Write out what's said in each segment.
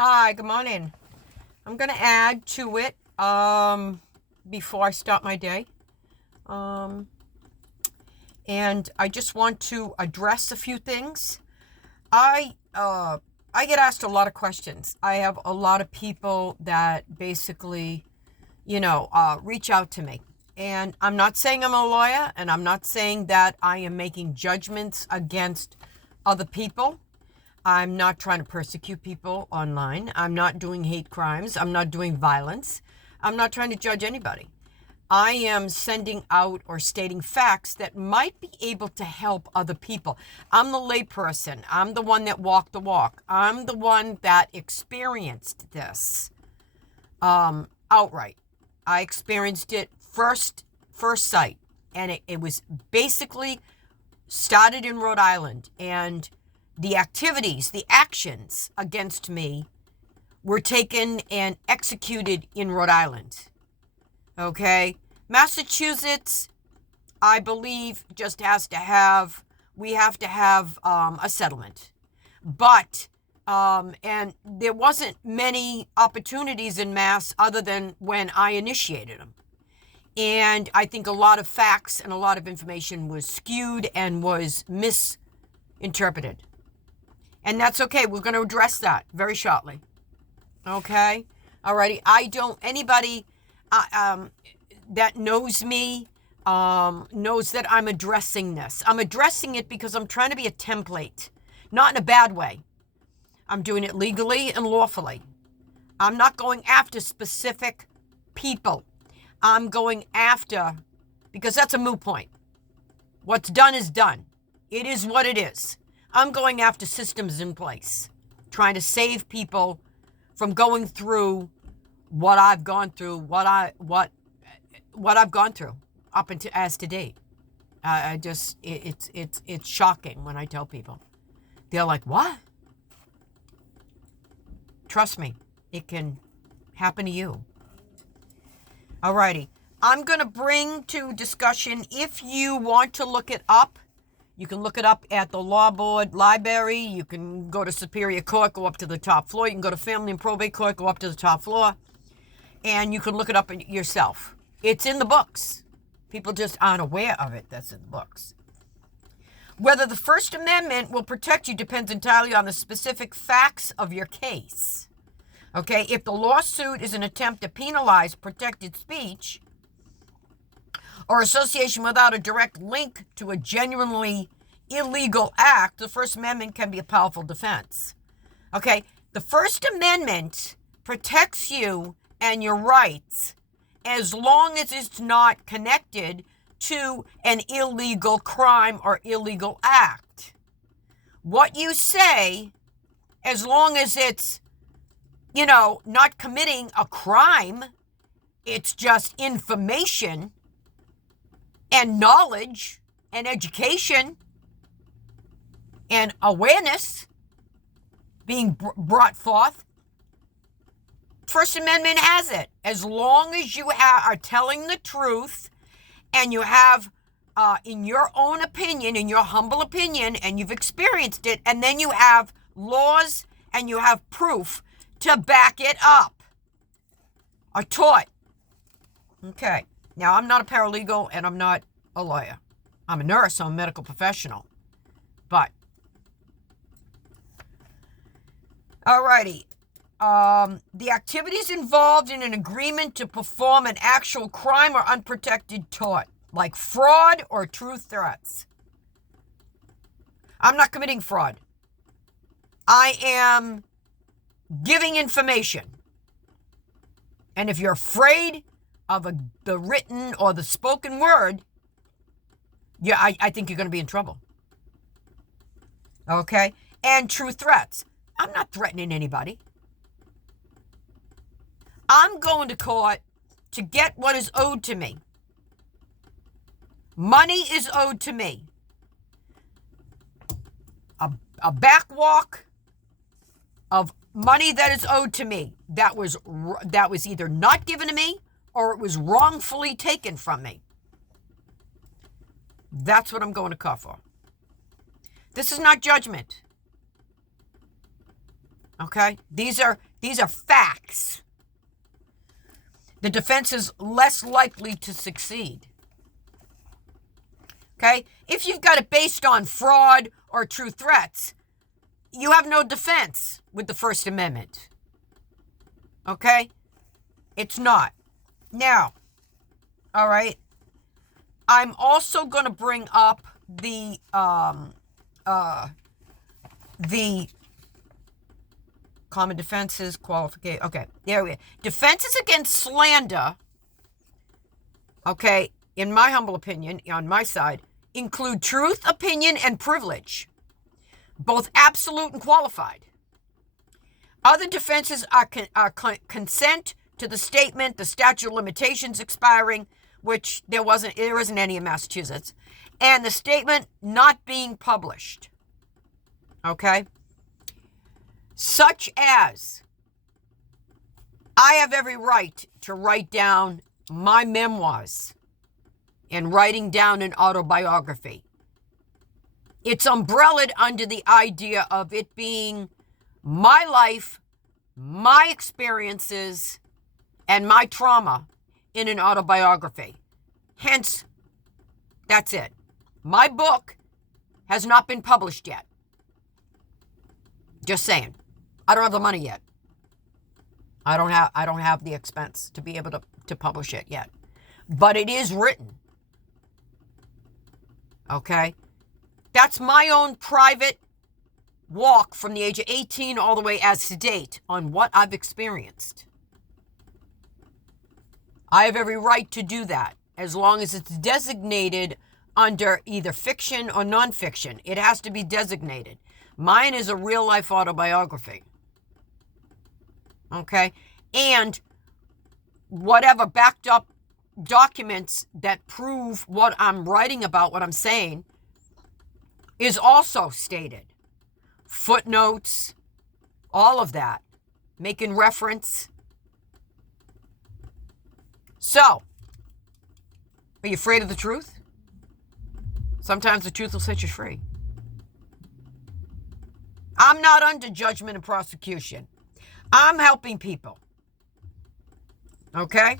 Hi, good morning. I'm going to add to it before I start my day. Um, and I just want to address a few things. I I get asked a lot of questions. I have a lot of people that basically, reach out to me. And I'm not saying I'm a lawyer, and I'm not saying that I am making judgments against other people. I'm not trying to persecute people online. I'm not doing hate crimes. I'm not doing violence. I'm not trying to judge anybody. I am sending out or stating facts that might be able to help other people. I'm the layperson. I'm the one that walked the walk. I'm the one that experienced this outright. I experienced it first sight. And it was basically started in Rhode Island. And the activities, the actions against me were taken and executed in Rhode Island. Okay? Massachusetts, I believe, just we have to have a settlement. But, and there wasn't many opportunities in Mass other than when I initiated them. And I think a lot of facts and a lot of information was skewed and was misinterpreted. And that's okay. We're going to address that very shortly. Okay? Alrighty. Anybody that knows me knows that I'm addressing this. I'm addressing it because I'm trying to be a template, not in a bad way. I'm doing it legally and lawfully. I'm not going after specific people. I'm going after, because that's a moot point. What's done is done. It is what it is. I'm going after systems in place, trying to save people from going through what I've gone through, what I've gone through up until as to date. It's shocking when I tell people. They're like, "What?" Trust me, it can happen to you. Alrighty, I'm gonna bring to discussion. If you want to look it up, you can look it up at the Law Board Library. You can go to Superior Court, go up to the top floor. You can go to Family and Probate Court, go up to the top floor. And you can look it up yourself. It's in the books. People just aren't aware of it. That's in the books. Whether the First Amendment will protect you depends entirely on the specific facts of your case. Okay, if the lawsuit is an attempt to penalize protected speech or association without a direct link to a genuinely illegal act, the First Amendment can be a powerful defense. Okay, the First Amendment protects you and your rights as long as it's not connected to an illegal crime or illegal act. What you say, as long as it's, not committing a crime, it's just information and knowledge and education and awareness being brought forth. First Amendment has it. As long as you are telling the truth and you have, in your own opinion, in your humble opinion, and you've experienced it, and then you have laws and you have proof to back it up, are taught. Okay. Now, I'm not a paralegal and I'm not a lawyer. I'm a nurse, I'm a medical professional. But, alrighty. The activities involved in an agreement to perform an actual crime or unprotected tort, like fraud or true threats. I'm not committing fraud. I am giving information. And if you're afraid of the written or the spoken word, I think you're going to be in trouble. Okay? And true threats. I'm not threatening anybody. I'm going to court to get what is owed to me. Money is owed to me. A backwalk of money that is owed to me that was either not given to me or it was wrongfully taken from me. That's what I'm going to court for. This is not judgment. Okay? These are facts. The defense is less likely to succeed. Okay? If you've got it based on fraud or true threats, you have no defense with the First Amendment. Okay? It's not. Now, all right, I'm also going to bring up the common defenses, qualification. Okay, there we go. Defenses against slander, okay, in my humble opinion, on my side, include truth, opinion, and privilege, both absolute and qualified. Other defenses are consent to the statement, the statute of limitations expiring, which there isn't any in Massachusetts, and the statement not being published. Okay? Such as, I have every right to write down my memoirs and writing down an autobiography. It's umbrellaed under the idea of it being my life, my experiences, and my trauma in an autobiography. Hence, that's it. My book has not been published yet. Just saying. I don't have the money yet. I don't have the expense to be able to publish it yet. But it is written. Okay? That's my own private walk from the age of 18 all the way as to date on what I've experienced. I have every right to do that as long as it's designated under either fiction or nonfiction. It has to be designated. Mine is a real-life autobiography. Okay? And whatever backed up documents that prove what I'm writing about, what I'm saying, is also stated. Footnotes, all of that, making reference. So, are you afraid of the truth? Sometimes the truth will set you free. I'm not under judgment and prosecution. I'm helping people. Okay?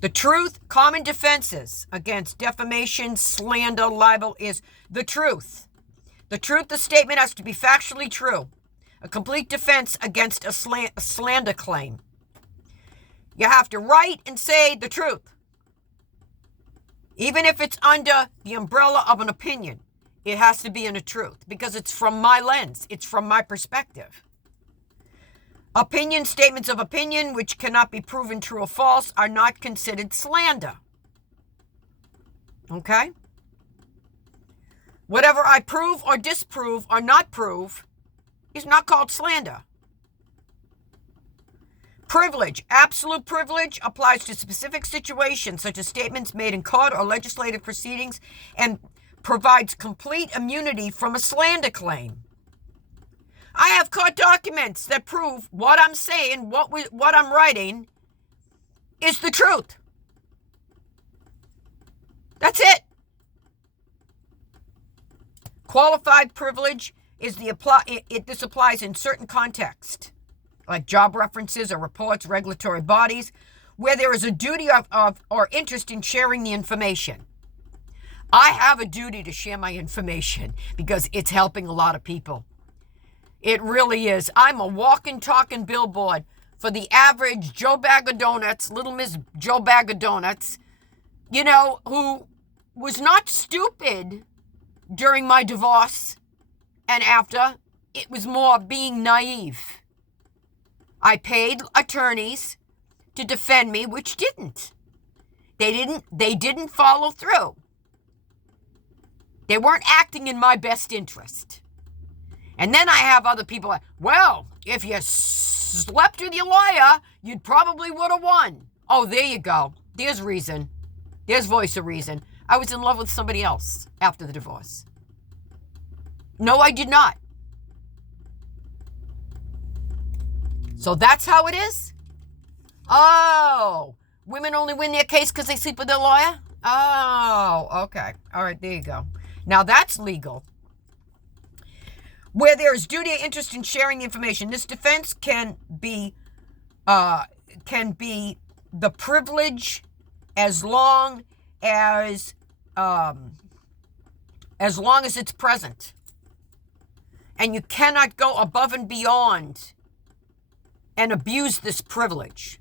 The truth, common defenses against defamation, slander, libel is the truth. The truth, the statement has to be factually true. A complete defense against a slander claim. You have to write and say the truth. Even if it's under the umbrella of an opinion, it has to be in the truth because it's from my lens. It's from my perspective. Opinion, statements of opinion, which cannot be proven true or false, are not considered slander. Okay? Whatever I prove or disprove or not prove is not called slander. Privilege. Absolute privilege applies to specific situations such as statements made in court or legislative proceedings and provides complete immunity from a slander claim. I have court documents that prove what I'm saying, what I'm writing is the truth. That's it. Qualified privilege is this applies in certain contexts, like job references or reports, regulatory bodies, where there is a duty of or interest in sharing the information. I have a duty to share my information because it's helping a lot of people. It really is. I'm a walking, talking billboard for the average Joe Bag of Donuts, Little Miss Joe Bag of Donuts, who was not stupid during my divorce and after. It was more being naive. I paid attorneys to defend me, which didn't. They didn't follow through. They weren't acting in my best interest. And then I have other people like, well, if you slept with your lawyer, you probably would have won. Oh, there you go. There's reason. There's voice of reason. I was in love with somebody else after the divorce. No, I did not. So that's how it is? Oh, women only win their case because they sleep with their lawyer? Oh, okay. All right, there you go. Now that's legal. where there is duty or interest in sharing the information. This defense can be the privilege as long as it's present. And you cannot go above and beyond and abuse this privilege.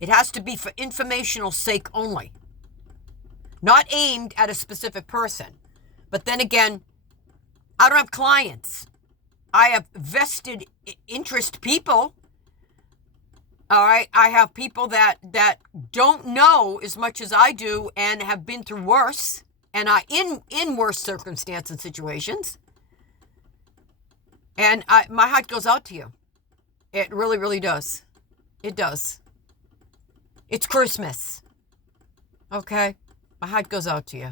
It has to be for informational sake only, not aimed at a specific person. But then again, I don't have clients. I have vested interest people. All right. I have people that don't know as much as I do and have been through worse and are in worse circumstances and situations. And my heart goes out to you. It really, really does. It does. It's Christmas. Okay? My heart goes out to you.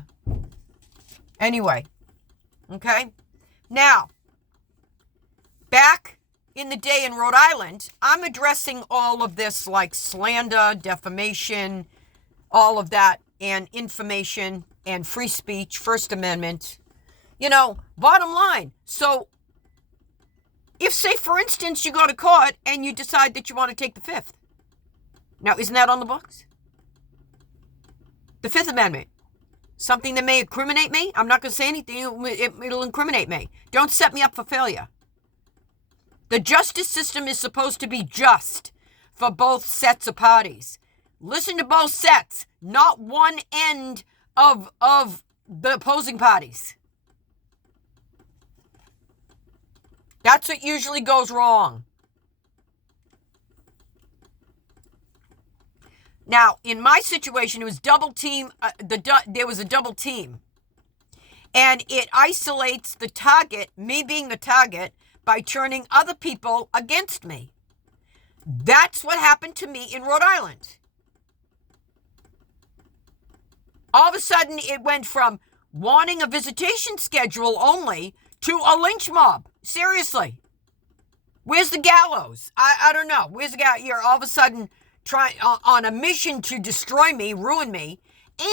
Anyway. Okay? Now, back in the day in Rhode Island, I'm addressing all of this like slander, defamation, all of that, and information and free speech, First Amendment. Bottom line. So, if, say, for instance, you go to court and you decide that you want to take the Fifth. Now, isn't that on the books? The Fifth Amendment. Something that may incriminate me? I'm not going to say anything. It'll incriminate me. Don't set me up for failure. The justice system is supposed to be just for both sets of parties. Listen to both sets, not one end of the opposing parties. That's what usually goes wrong. Now, in my situation, it was double team. There was a double team. And it isolates the target, me being the target, by turning other people against me. That's what happened to me in Rhode Island. All of a sudden, it went from wanting a visitation schedule only to a lynch mob. Seriously. Where's the gallows? I don't know. Where's the gallows? You're all of a sudden trying on a mission to destroy me, ruin me.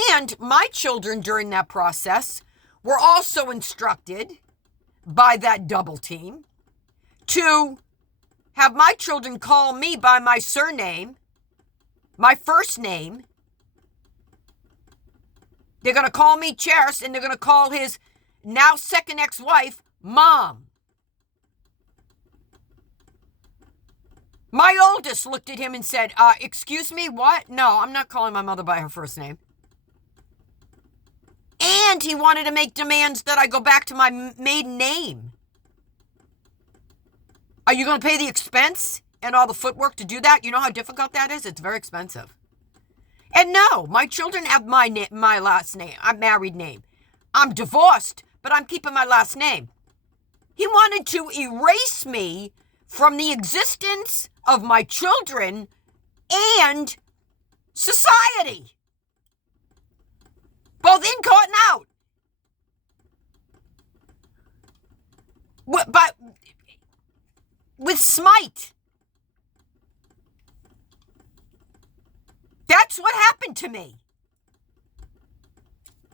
And my children during that process were also instructed by that double team to have my children call me by my surname, my first name. They're going to call me Charis, and they're going to call his now second ex-wife Mom. My oldest looked at him and said, excuse me, what? No, I'm not calling my mother by her first name. And he wanted to make demands that I go back to my maiden name. Are you going to pay the expense and all the footwork to do that? You know how difficult that is? It's very expensive. And no, my children have my last name, my married name. I'm divorced, but I'm keeping my last name. He wanted to erase me from the existence of my children and society. Both in court and out. But with smite. That's what happened to me.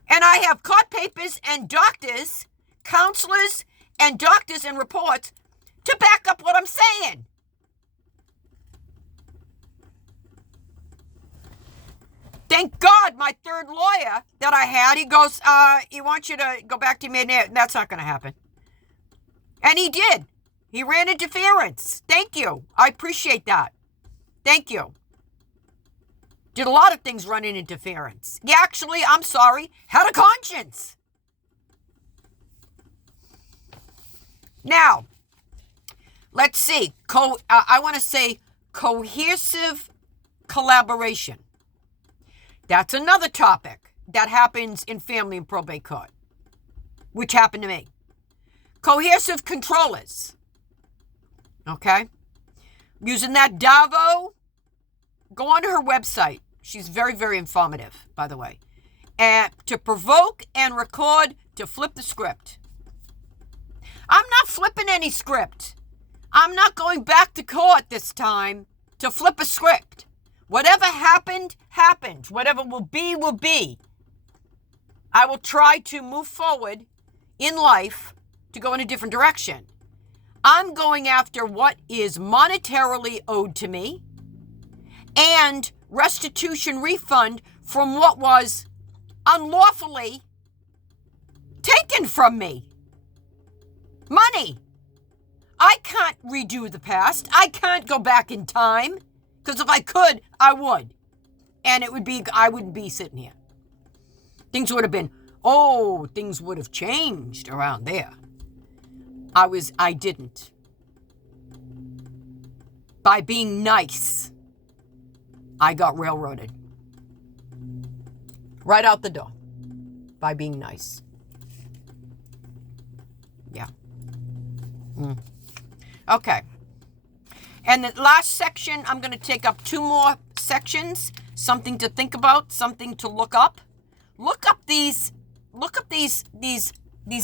And I have court papers and doctors, counselors and doctors and reports to back up what I'm saying. Thank God my third lawyer that I had, he goes, he wants you to go back to me. That's not going to happen. And he did. He ran interference. Thank you. I appreciate that. Thank you. Did a lot of things running interference. Yeah, actually, I'm sorry, had a conscience. Now, let's see. I want to say cohesive collaboration. That's another topic that happens in family and probate court, which happened to me. Cohesive controllers. Okay? Using that Davo, go on to her website. She's very, very informative, by the way. And to provoke and record, to flip the script. I'm not flipping any script. I'm not going back to court this time to flip a script. Whatever happened, happened. Whatever will be, will be. I will try to move forward in life to go in a different direction. I'm going after what is monetarily owed to me and restitution refund from what was unlawfully taken from me. Money. I can't redo the past. I can't go back in time, because if I could, I would. And I wouldn't be sitting here. Things would have been, things would have changed around there. I didn't. By being nice, I got railroaded. Right out the door. By being nice. Yeah. Okay. And the last section, I'm going to take up 2 more sections. Something to think about, something to look up. Look up these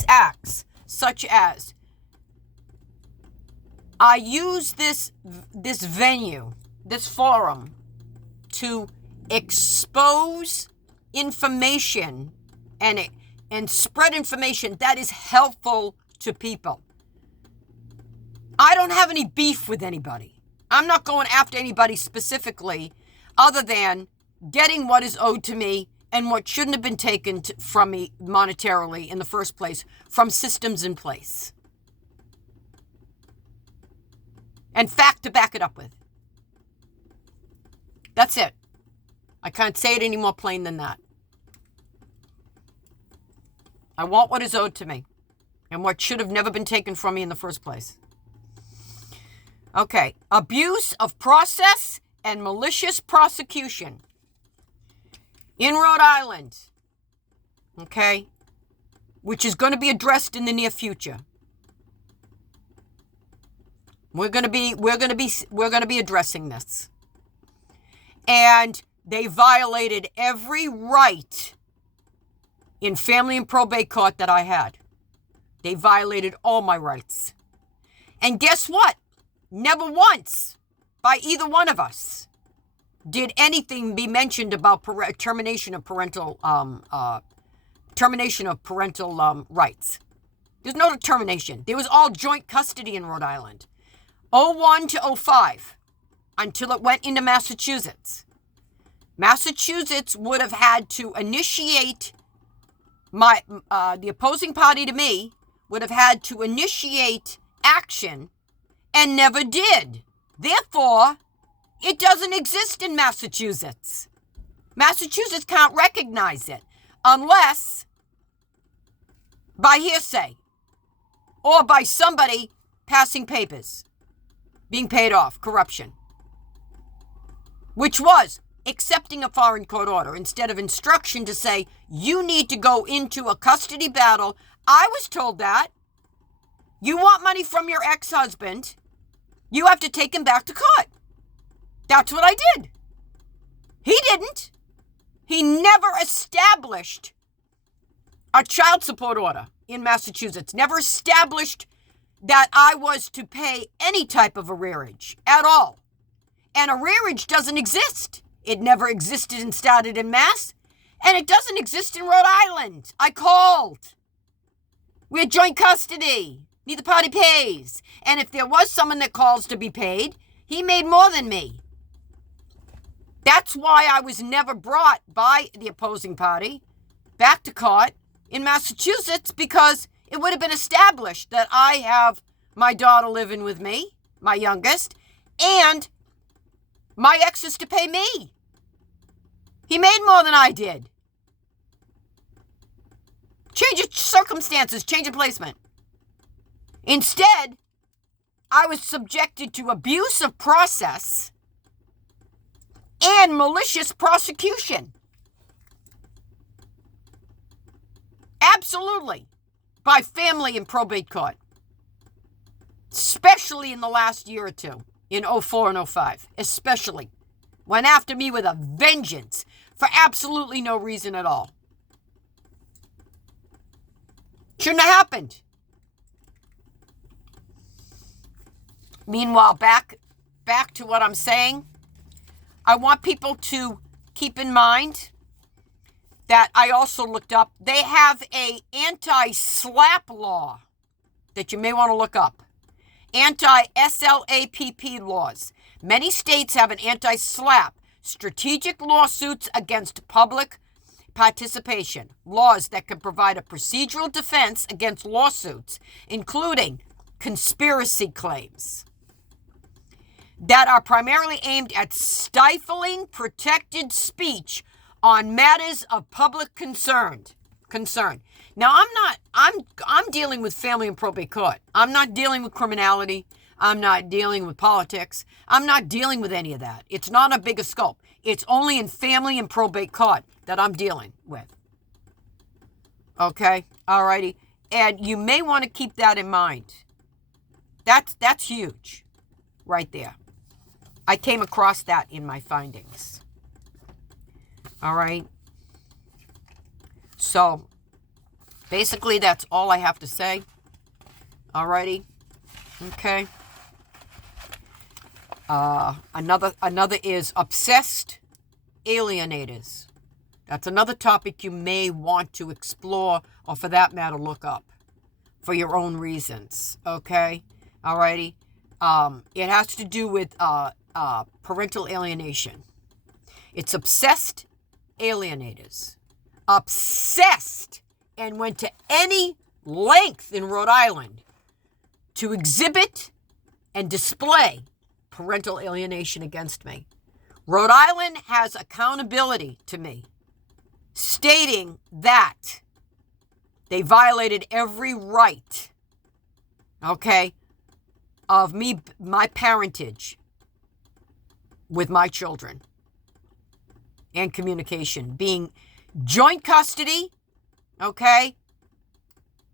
acts, such as I use this venue, this forum, to expose information and spread information that is helpful to people. I don't have any beef with anybody. I'm not going after anybody specifically, other than getting what is owed to me and what shouldn't have been taken from me monetarily in the first place from systems in place. And fact to back it up with. That's it. I can't say it any more plain than that. I want what is owed to me and what should have never been taken from me in the first place. Okay. Abuse of process and malicious prosecution. In Rhode Island, okay, which is going to be addressed in the near future. We're going to be addressing this. And they violated every right in family and probate court that I had. They violated all my rights. And guess what? Never once by either one of us did anything be mentioned about termination of parental rights. There's no termination. There was all joint custody in Rhode Island. 01 to 05, until it went into Massachusetts. Massachusetts would have had to initiate the opposing party to me would have had to initiate action and never did. Therefore, it doesn't exist in Massachusetts. Massachusetts can't recognize it unless by hearsay or by somebody passing papers, being paid off, corruption, which was accepting a foreign court order instead of instruction to say, you need to go into a custody battle. I was told that. You want money from your ex-husband, you have to take him back to court. That's what I did. He didn't. He never established a child support order in Massachusetts. Never established that I was to pay any type of arrearage at all. And arrearage doesn't exist. It never existed and started in Mass. And it doesn't exist in Rhode Island. I called. We had joint custody. Neither party pays. And if there was someone that calls to be paid, he made more than me. That's why I was never brought by the opposing party back to court in Massachusetts, because it would have been established that I have my daughter living with me, my youngest, and my ex is to pay me. He made more than I did. Change of circumstances, change of placement. Instead, I was subjected to abuse of process and malicious prosecution. Absolutely. By family and probate court. Especially in the last year or two. In 04 and 05. Especially. Went after me with a vengeance. For absolutely no reason at all. Shouldn't have happened. Meanwhile, back to what I'm saying. I want people to keep in mind that I also looked up. They have a anti-slap law that you may want to look up. anti-SLAPP laws. Many states have an anti-SLAPP, strategic lawsuits against public participation, laws that can provide a procedural defense against lawsuits, including conspiracy claims that are primarily aimed at stifling protected speech on matters of public concern. Now, I'm dealing with family and probate court. I'm not dealing with criminality. I'm not dealing with politics. I'm not dealing with any of that. It's not a bigger scope. It's only in family and probate court that I'm dealing with. Okay? Alrighty. And you may want to keep that in mind. That's huge right there. I came across that in my findings. All right. So, basically, that's all I have to say. Alrighty. Okay. Another is obsessed alienators. That's another topic you may want to explore, or for that matter, look up for your own reasons. Okay. Alrighty. It has to do with parental alienation. It's obsessed alienators. Obsessed, and went to any length in Rhode Island to exhibit and display parental alienation against me. Rhode Island has accountability to me, stating that they violated every right, okay, of me, my parentage with my children and communication, being joint custody, okay?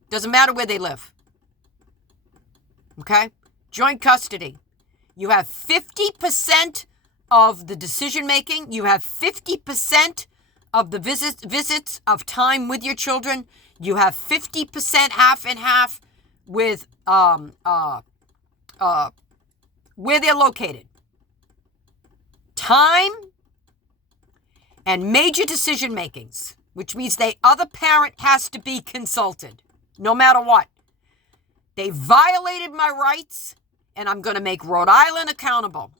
Doesn't matter where they live, okay? Joint custody. You have 50% of the decision making. You have 50% of the visits of time with your children. You have 50% half and half with where they're located. Time and major decision makings, which means the other parent has to be consulted, no matter what. They violated my rights, and I'm going to make Rhode Island accountable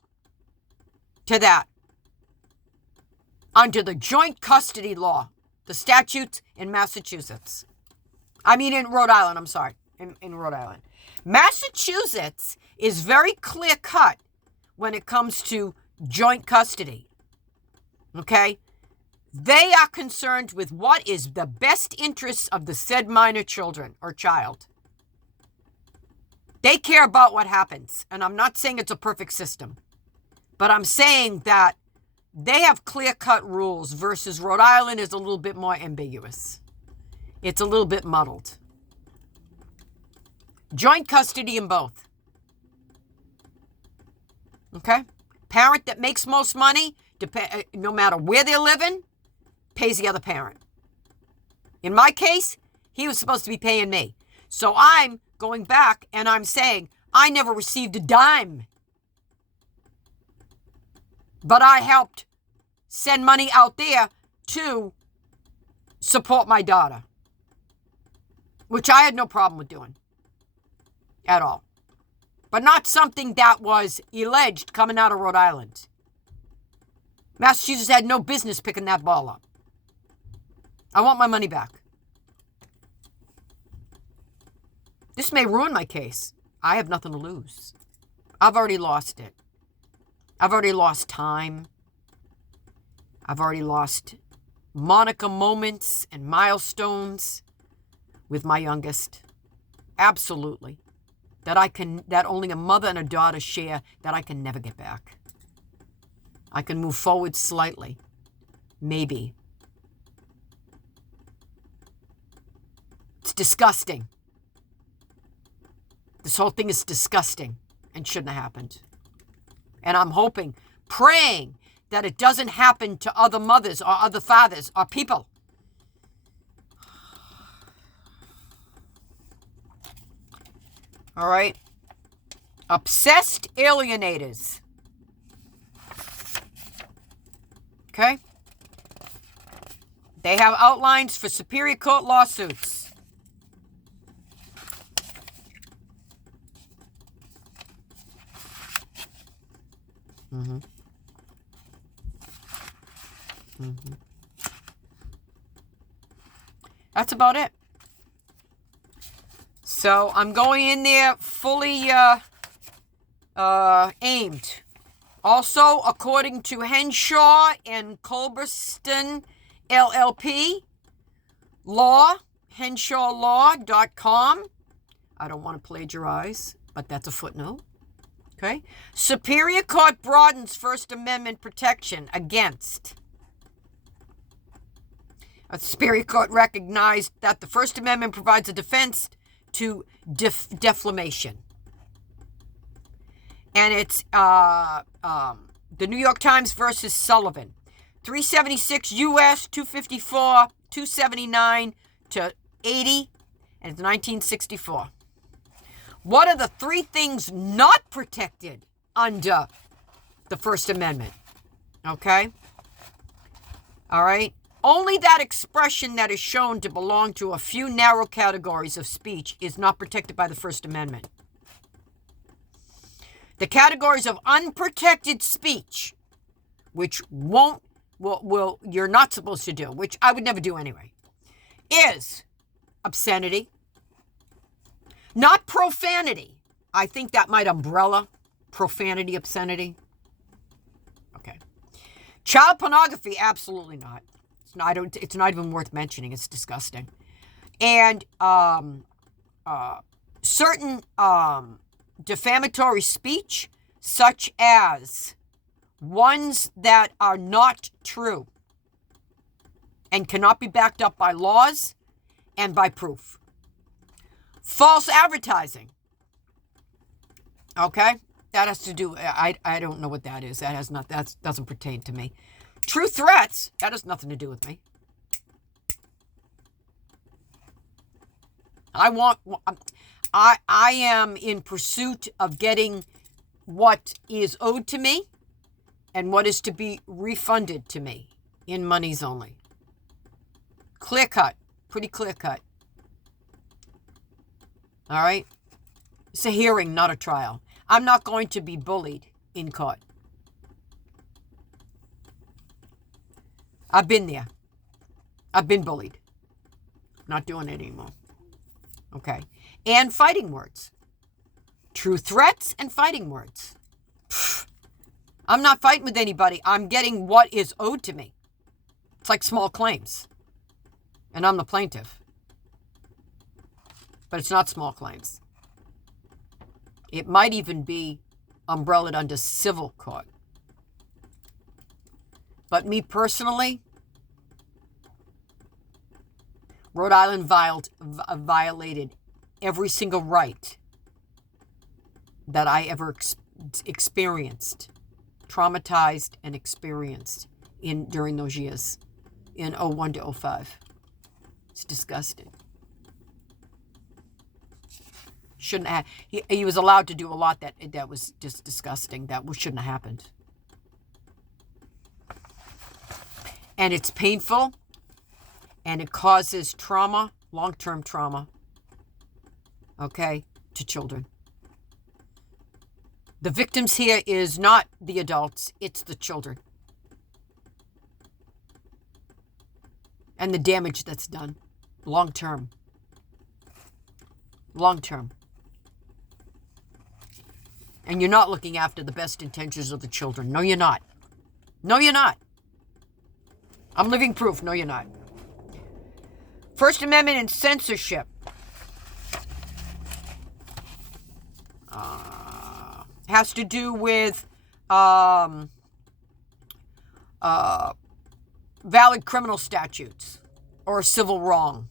to that under the joint custody law, the statutes in Massachusetts. In Rhode Island, I'm sorry, in Rhode Island. Massachusetts is very clear-cut when it comes to joint custody, okay? They are concerned with what is the best interests of the said minor children or child. They care about what happens. And I'm not saying it's a perfect system, but I'm saying that they have clear-cut rules versus Rhode Island is a little bit more ambiguous. It's a little bit muddled. Joint custody in both. Okay? Parent that makes most money, no matter where they're living, pays the other parent. In my case, he was supposed to be paying me. So I'm going back and I'm saying, I never received a dime. But I helped send money out there to support my daughter, which I had no problem with doing at all. But not something that was alleged coming out of Rhode Island. Massachusetts had no business picking that ball up. I want my money back. This may ruin my case. I have nothing to lose. I've already lost it. I've already lost time. I've already lost Monica moments and milestones with my youngest. Absolutely. That only a mother and a daughter share, that I can never get back. I can move forward slightly. Maybe. It's disgusting. This whole thing is disgusting and shouldn't have happened. And I'm hoping, praying that it doesn't happen to other mothers or other fathers or people. All right. Obsessed alienators. Okay. They have outlines for Superior Court lawsuits. Mm-hmm. Mm-hmm. That's about it. So I'm going in there fully aimed. Also, according to Henshaw and Culberson LLP, law, henshawlaw.com. I don't want to plagiarize, but that's a footnote. Okay. Superior Court broadens First Amendment protection against. A Superior Court recognized that the First Amendment provides a defense to defamation. And it's the New York Times versus Sullivan. 376 U.S. 254, 279 to 80, and it's 1964. What are the three things not protected under the First Amendment? Okay? All right? Only that expression that is shown to belong to a few narrow categories of speech is not protected by the First Amendment. The categories of unprotected speech, which you're not supposed to do, which I would never do anyway, is obscenity, not profanity. I think that might umbrella profanity, obscenity. Okay. Child pornography, absolutely not. It's not even worth mentioning. It's disgusting. And certain defamatory speech, such as ones that are not true and cannot be backed up by laws and by proof. False advertising. Okay? That has to do, I don't know what that is. That doesn't pertain to me. True threats, that has nothing to do with me. I am in pursuit of getting what is owed to me and what is to be refunded to me in monies only. Clear cut. Pretty clear cut. All right? It's a hearing, not a trial. I'm not going to be bullied in court. I've been there. I've been bullied. Not doing it anymore. Okay. And fighting words. True threats and fighting words. I'm not fighting with anybody. I'm getting what is owed to me. It's like small claims. And I'm the plaintiff. But it's not small claims. It might even be umbrellaed under civil court. But me personally, Rhode Island violated every single right that I ever experienced, traumatized and experienced during those years, in 01 to 05. It's disgusting. Shouldn't have. He was allowed to do a lot that was just disgusting. That shouldn't have happened. And it's painful, and it causes trauma, long-term trauma, okay, to children. The victims here is not the adults, it's the children. And the damage that's done, long-term. Long-term. And you're not looking after the best intentions of the children. No, you're not. No, you're not. I'm living proof. No, you're not. First Amendment and censorship. Has to do with valid criminal statutes or civil wrong.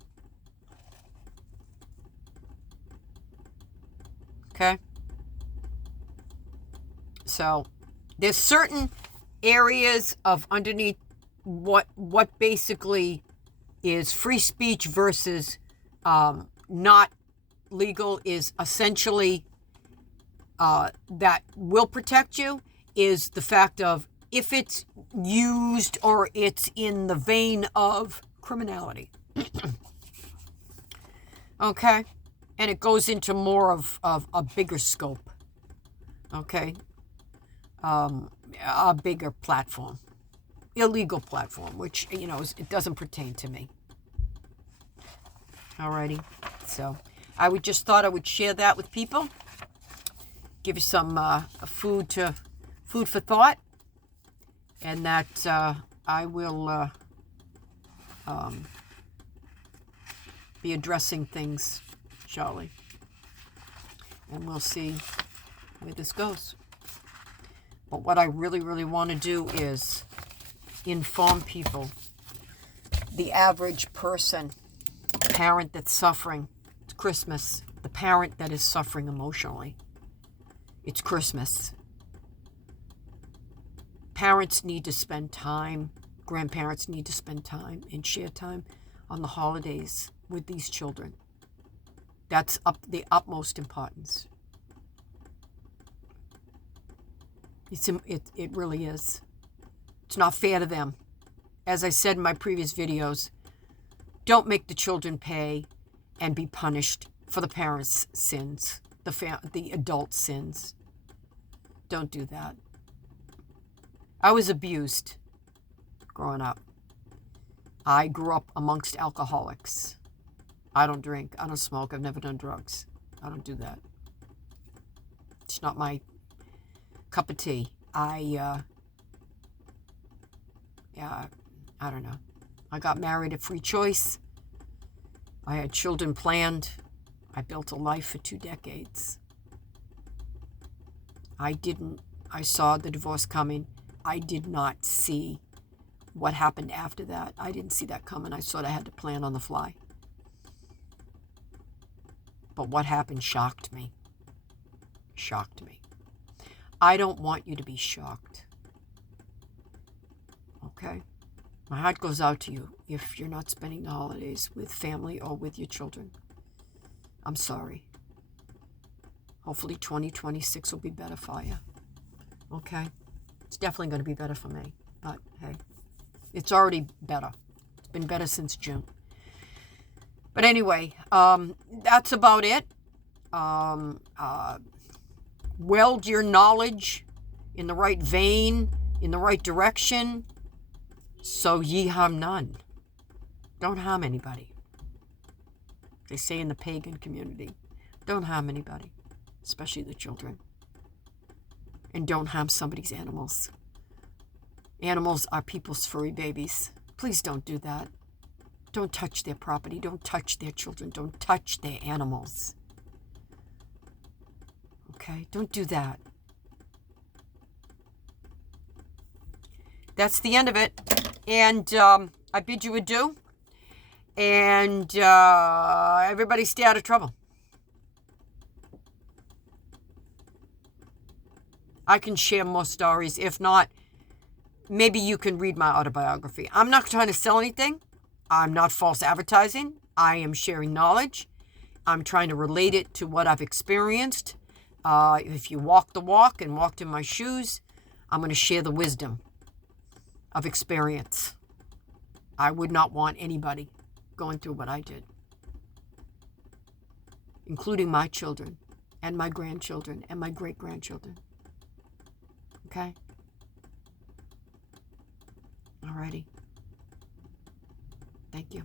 Okay? So, there's certain areas of underneath what basically is free speech versus not legal is essentially that will protect you is the fact of if it's used or it's in the vein of criminality. Okay? And it goes into more of a bigger scope. Okay? a bigger platform, illegal platform, which, it doesn't pertain to me. Alrighty. So I just thought I would share that with people. Give you some food for thought. And that I will be addressing things shortly. And we'll see where this goes. But what I really, really want to do is inform people, the average person, parent that's suffering. It's Christmas. The parent that is suffering emotionally. It's Christmas. Parents need to spend time, grandparents need to spend time and share time on the holidays with these children. That's the utmost importance. It really is. It's not fair to them. As I said in my previous videos, don't make the children pay and be punished for the parents' sins, the adult sins. Don't do that. I was abused growing up. I grew up amongst alcoholics. I don't drink. I don't smoke. I've never done drugs. I don't do that. It's not my cup of tea. I don't know. I got married at free choice. I had children planned. I built a life for 2 decades. I saw the divorce coming. I did not see what happened after that. I didn't see that coming. I sort of had to plan on the fly. But what happened shocked me. Shocked me. I don't want you to be shocked. Okay? My heart goes out to you if you're not spending the holidays with family or with your children. I'm sorry. Hopefully 2026 will be better for you. Okay? It's definitely going to be better for me. But, hey, it's already better. It's been better since June. But anyway, that's about it. Weld your knowledge in the right vein, in the right direction, so ye harm none. Don't harm anybody. They say in the pagan community, don't harm anybody, especially the children. And don't harm somebody's animals. Animals are people's furry babies. Please don't do that. Don't touch their property. Don't touch their children. Don't touch their animals. Okay? Don't do that. That's the end of it. And I bid you adieu. And everybody stay out of trouble. I can share more stories. If not, maybe you can read my autobiography. I'm not trying to sell anything. I'm not false advertising. I am sharing knowledge. I'm trying to relate it to what I've experienced. If you walk the walk and walked in my shoes, I'm going to share the wisdom of experience. I would not want anybody going through what I did, including my children and my grandchildren and my great-grandchildren. Okay? Alrighty. Thank you.